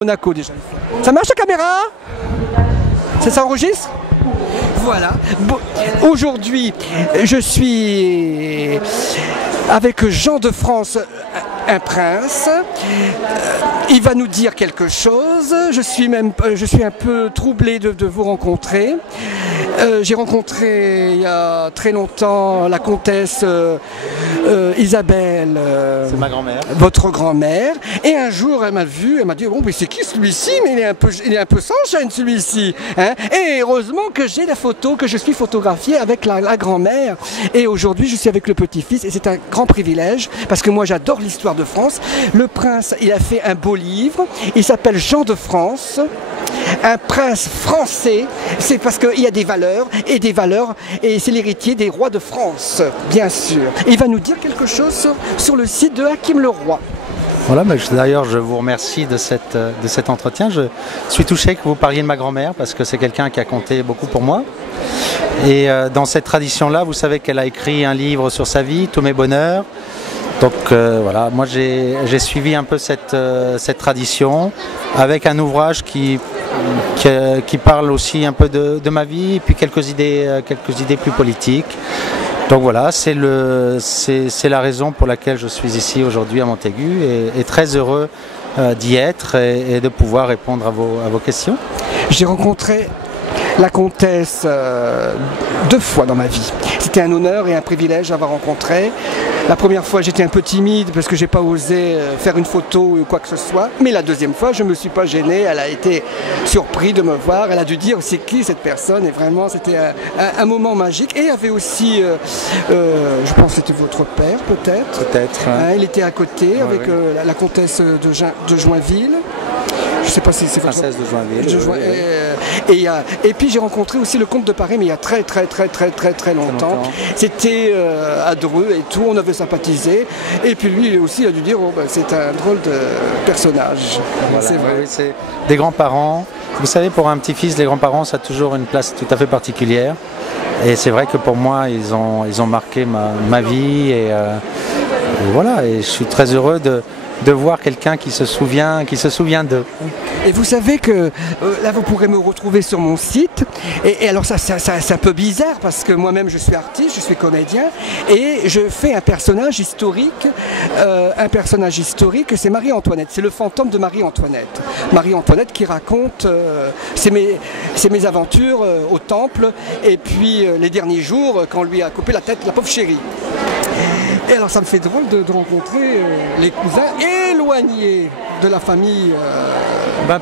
Monaco déjà. Ça marche la caméra? Ça enregistre? Voilà. Bon, aujourd'hui, je suis avec Jean de France, un prince. Il va nous dire quelque chose. Je suis un peu troublé de vous rencontrer. J'ai rencontré il y a très longtemps la comtesse Isabelle, c'est ma grand-mère, votre grand-mère, et un jour elle m'a vu, elle m'a dit bon mais c'est qui celui-ci, mais il est un peu sans chaîne celui-ci, hein. Et heureusement que j'ai la photo, que je suis photographié avec la grand-mère, et aujourd'hui je suis avec le petit-fils et c'est un grand privilège parce que moi j'adore l'histoire de France. Le prince, il a fait un beau livre, il s'appelle Jean de France. Un prince français, c'est parce qu'il y a des valeurs, et c'est l'héritier des rois de France, bien sûr. Et il va nous dire quelque chose sur le site de Hakim le Roi. Voilà, d'ailleurs je vous remercie de cet entretien. Je suis touché que vous parliez de ma grand-mère parce que c'est quelqu'un qui a compté beaucoup pour moi. Et dans cette tradition-là, vous savez qu'elle a écrit un livre sur sa vie, Tous mes bonheurs. Donc voilà, moi j'ai suivi un peu cette tradition avec un ouvrage qui parle aussi un peu de ma vie et puis quelques idées plus politiques. Donc voilà, c'est la raison pour laquelle je suis ici aujourd'hui à Montaigu et très heureux d'y être et de pouvoir répondre à vos questions. J'ai rencontré la comtesse 2 fois dans ma vie. C'était un honneur et un privilège d'avoir rencontré. La première fois j'étais un peu timide parce que j'ai pas osé faire une photo ou quoi que ce soit, mais la deuxième fois je me suis pas gêné, elle a été surprise de me voir, elle a dû dire c'est qui cette personne, et vraiment c'était un moment magique. Et il y avait aussi, je pense que c'était votre père peut-être. Peut-être. Hein, il était à côté avec la comtesse de Joinville. Je sais pas si c'est princesse de Joinville. Et puis j'ai rencontré aussi le comte de Paris, mais il y a très longtemps. C'était à Dreux et tout, on avait sympathisé. Et puis lui aussi il a dû dire oh, ben, c'est un drôle de personnage. Voilà, c'est vrai. Oui, c'est des grands-parents. Vous savez, pour un petit-fils, les grands-parents, ça a toujours une place tout à fait particulière. Et c'est vrai que pour moi, ils ont marqué ma vie. Et voilà, et je suis très heureux de voir quelqu'un qui se souvient d'eux. Et vous savez que là vous pourrez me retrouver sur mon site, et alors ça c'est un peu bizarre parce que moi-même je suis artiste, je suis comédien et je fais un personnage historique, c'est Marie-Antoinette, c'est le fantôme de Marie-Antoinette. Marie-Antoinette qui raconte c'est mes aventures au temple et puis les derniers jours quand on lui a coupé la tête, la pauvre chérie. Et alors ça me fait drôle de rencontrer les cousins éloignés de la famille.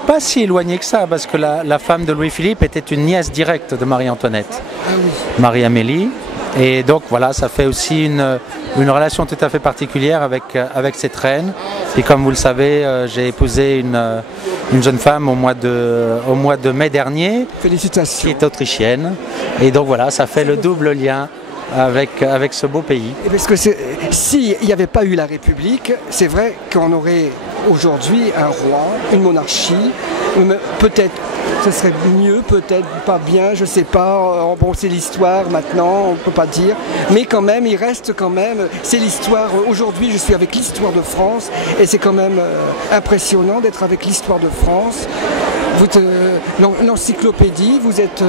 Pas si éloignés que ça, parce que la femme de Louis-Philippe était une nièce directe de Marie-Antoinette, ah oui. Marie-Amélie. Et donc voilà, ça fait aussi une relation tout à fait particulière avec cette reine. Et comme vous le savez, j'ai épousé une jeune femme au mois de mai dernier. Félicitations. Qui est autrichienne. Et donc voilà, ça fait le double lien avec ce beau pays. Et parce que s'il n'y avait pas eu la République, c'est vrai qu'on aurait aujourd'hui un roi, une monarchie, peut-être ce serait mieux, peut-être pas bien, je sais pas, bon c'est l'histoire maintenant, on ne peut pas dire, mais quand même, il reste quand même, c'est l'histoire, aujourd'hui je suis avec l'histoire de France, et c'est quand même impressionnant d'être avec l'histoire de France. L'encyclopédie, vous êtes...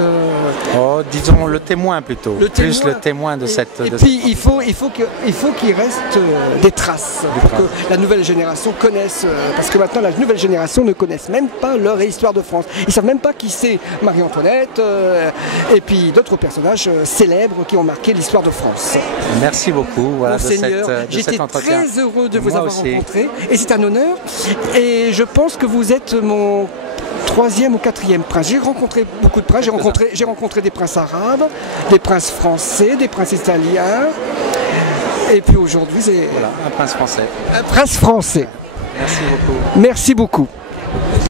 Oh, disons le témoin plutôt, le témoin de cette... Et puis il faut qu'il reste des traces, pour que la nouvelle génération connaisse, parce que maintenant la nouvelle génération ne connaisse même pas leur histoire de France. Ils ne savent même pas qui c'est Marie-Antoinette, et puis d'autres personnages célèbres qui ont marqué l'histoire de France. Merci beaucoup. Voilà, Monseigneur, j'étais très heureux de vous avoir rencontré, et c'est un honneur, et je pense que vous êtes mon 3e ou 4e prince. J'ai rencontré beaucoup de princes, j'ai rencontré des princes arabes, des princes français, des princes italiens, et puis aujourd'hui c'est... Voilà, un prince français. Un prince français. Merci beaucoup. Merci beaucoup.